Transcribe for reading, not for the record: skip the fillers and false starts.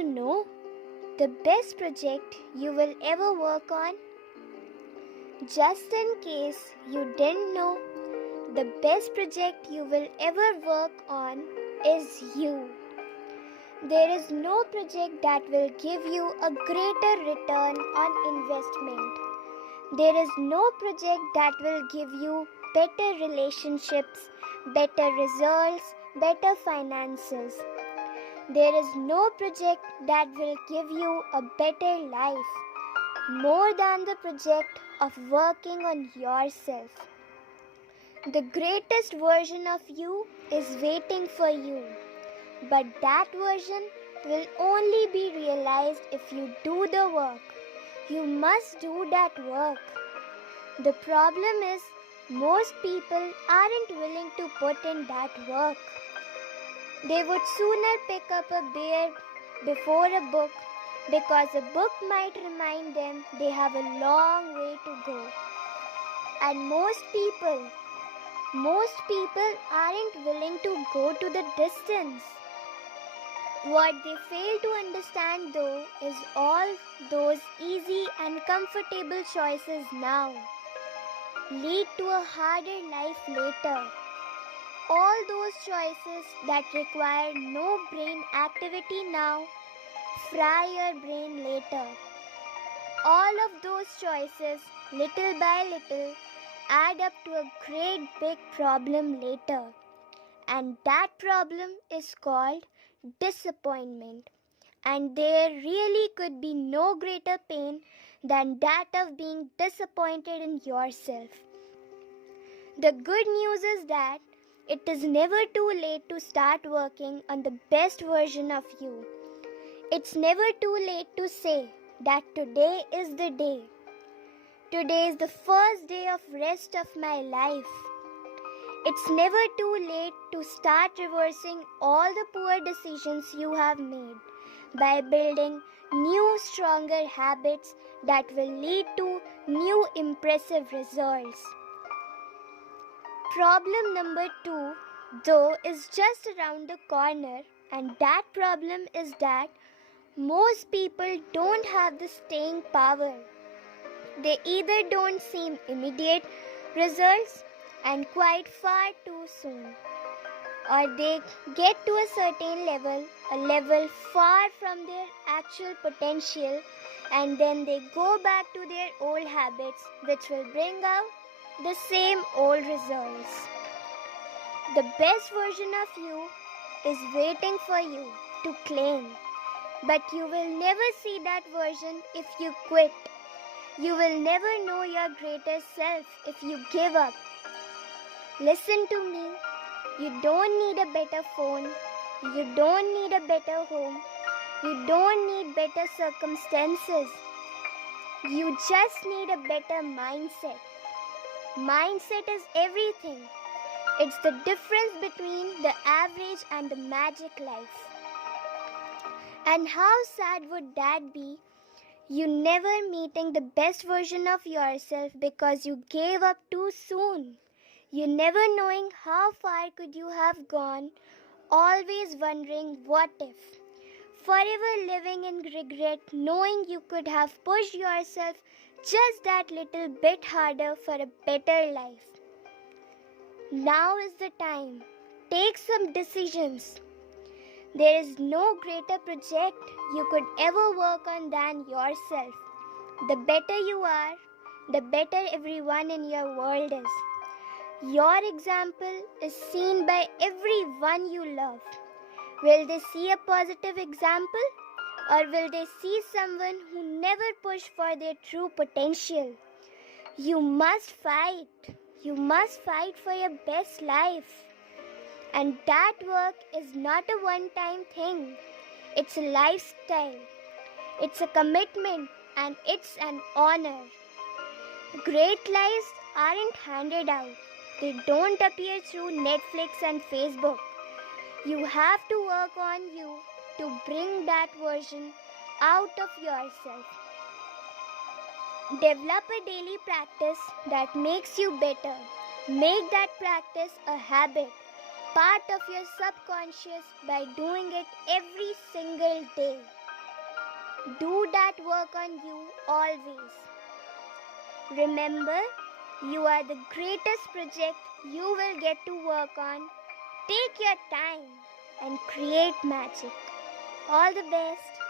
you know the best project you will ever work on? Just in case you didn't know, the best project you will ever work on is you. There is no project that will give you a greater return on investment. There is no project that will give you better relationships, better results, better finances. There is no project that will give you a better life more than the project of working on yourself. The greatest version of you is waiting for you, but that version will only be realized if you do the work. You must do that work. The problem is, most people aren't willing to put in that work. They would sooner pick up a beer before a book because a book might remind them they have a long way to go. And most people aren't willing to go to the distance. What they fail to understand though is all those easy and comfortable choices now lead to a harder life later. All those choices that require no brain activity now fry your brain later. All of those choices, little by little, add up to a great big problem later. And that problem is called disappointment. And there really could be no greater pain than that of being disappointed in yourself. The good news is that it is never too late to start working on the best version of you. It's never too late to say that today is the day. Today is the first day of rest of my life. It's never too late to start reversing all the poor decisions you have made by building new, stronger habits that will lead to new, impressive results. Problem number 2, though, is just around the corner, and that problem is that most people don't have the staying power. They either don't see immediate results and quite far too soon, or they get to a certain level, a level far from their actual potential, and then they go back to their old habits, which will bring out the same old results. The best version of you is waiting for you to claim, but you will never see that version if you quit. You will never know your greater self if you give up. Listen to me. You don't need a better phone. You don't need a better home. You don't need better circumstances. You just need a better mindset. Mindset is everything. It's the difference between the average and the magic life. And how sad would that be? You never meeting the best version of yourself because you gave up too soon. You never knowing how far could you have gone, always wondering what if. Forever living in regret, knowing you could have pushed yourself just that little bit harder for a better life. Now is the time. Take some decisions. There is no greater project you could ever work on than yourself. The better you are, the better everyone in your world is. Your example is seen by everyone you love. Will they see a positive example, or will they see someone who never pushed for their true potential? You must fight. You must fight for your best life. And that work is not a one-time thing. It's a lifestyle. It's a commitment, and it's an honor. Great lives aren't handed out. They don't appear through Netflix and Facebook. You have to work on you to bring that version out of yourself. Develop a daily practice that makes you better. Make that practice a habit, part of your subconscious by doing it every single day. do that work on you always. Remember, you are the greatest project you will get to work on. Take your time and create magic. All the best.